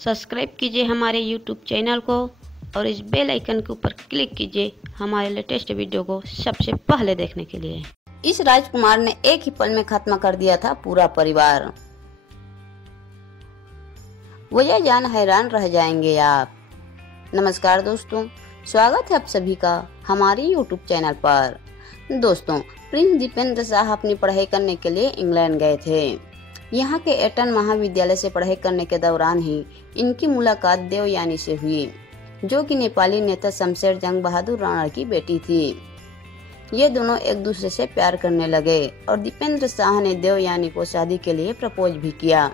Subscribe कीजिए हमारे YouTube channel को और इस बेल आइकन के ऊपर क्लिक कीजिए हमारे लेटेस्ट वीडियो को सबसे पहले देखने के लिए। इस राजकुमार ने एक ही पल में खत्म कर दिया था पूरा परिवार। वजह जान हैरान रह जाएंगे आप। नमस्कार दोस्तों, स्वागत है आप सभी का हमारे यूट्यूब चैनल पर। दोस्तों, प्रिंस दीपेंद्र शाह अपनी पढ़ाई करने के लिए इंग्लैंड गए थे। यहाँ के एटन महाविद्यालय से पढ़ाई करने के दौरान ही इनकी मुलाकात देवयानी से हुई, जो कि नेपाली नेता शमशेर जंग बहादुर राणा की बेटी थी। ये दोनों एक दूसरे से प्यार करने लगे और दीपेंद्र शाह ने देवयानी को शादी के लिए प्रपोज भी किया।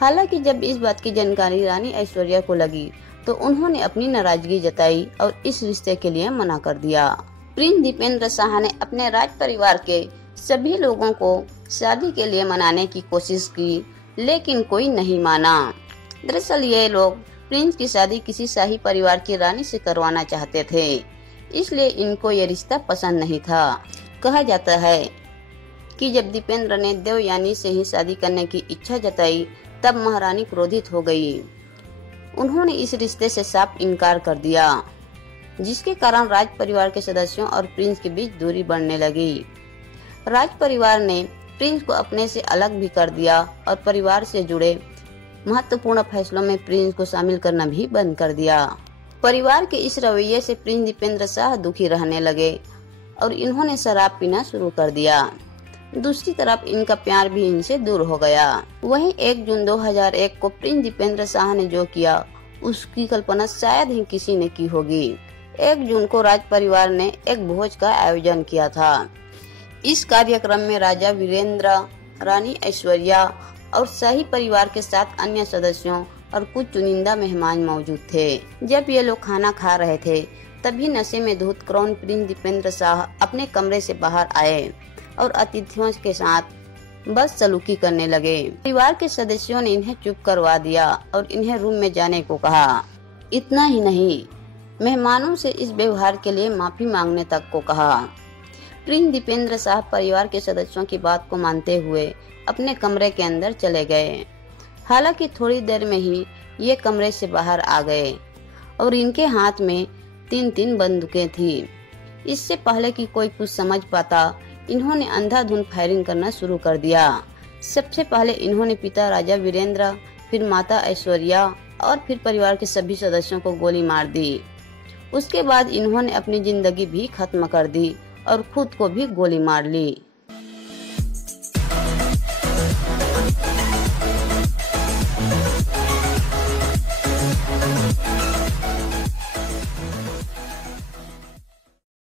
हालांकि जब इस बात की जानकारी रानी ऐश्वर्या को लगी तो उन्होंने अपनी नाराजगी जताई और इस रिश्ते के लिए मना कर दिया। प्रिंस दीपेंद्र शाह ने अपने राज परिवार के सभी लोगों को शादी के लिए मनाने की कोशिश की, लेकिन कोई नहीं माना। दरअसल ये लोग प्रिंस की शादी किसी शाही परिवार की रानी से करवाना चाहते थे, इसलिए इनको ये रिश्ता पसंद नहीं था। कहा जाता है कि जब दीपेंद्र ने देवयानी से ही शादी करने की इच्छा जताई तब महारानी क्रोधित हो गई। उन्होंने इस रिश्ते से साफ इनकार कर दिया, जिसके कारण राज परिवार के सदस्यों और प्रिंस के बीच दूरी बढ़ने लगी। राज परिवार ने प्रिंस को अपने से अलग भी कर दिया और परिवार से जुड़े महत्वपूर्ण फैसलों में प्रिंस को शामिल करना भी बंद कर दिया। परिवार के इस रवैये से प्रिंस दीपेंद्र शाह दुखी रहने लगे और इन्होंने शराब पीना शुरू कर दिया। दूसरी तरफ इनका प्यार भी इनसे दूर हो गया। वहीं 1 जून 2001 को प्रिंस दीपेंद्र शाह ने जो किया उसकी कल्पना शायद ही किसी ने की होगी। 1 जून को राज परिवार ने एक भोज का आयोजन किया था। इस कार्यक्रम में राजा वीरेंद्र, रानी ऐश्वर्या और शाही परिवार के साथ अन्य सदस्यों और कुछ चुनिंदा मेहमान मौजूद थे। जब ये लोग खाना खा रहे थे तभी नशे में धुत क्राउन प्रिंस दीपेंद्र शाह अपने कमरे से बाहर आए और अतिथियों के साथ बदसलूकी करने लगे। परिवार के सदस्यों ने इन्हें चुप करवा दिया और इन्हें रूम में जाने को कहा। इतना ही नहीं, मेहमानों से इस व्यवहार के लिए माफी मांगने तक को कहा। प्रिंस दीपेंद्र शाह परिवार के सदस्यों की बात को मानते हुए अपने कमरे के अंदर चले गए। हालांकि थोड़ी देर में ही ये कमरे से बाहर आ गए और इनके हाथ में 3 बंदूकें थी। इससे पहले कि कोई कुछ समझ पाता, इन्होंने अंधाधुंध फायरिंग करना शुरू कर दिया। सबसे पहले इन्होंने पिता राजा वीरेंद्र, फिर माता ऐश्वर्या और फिर परिवार के सभी सदस्यों को गोली मार दी। उसके बाद इन्होंने अपनी जिंदगी भी खत्म कर दी और खुद को भी गोली मार ली।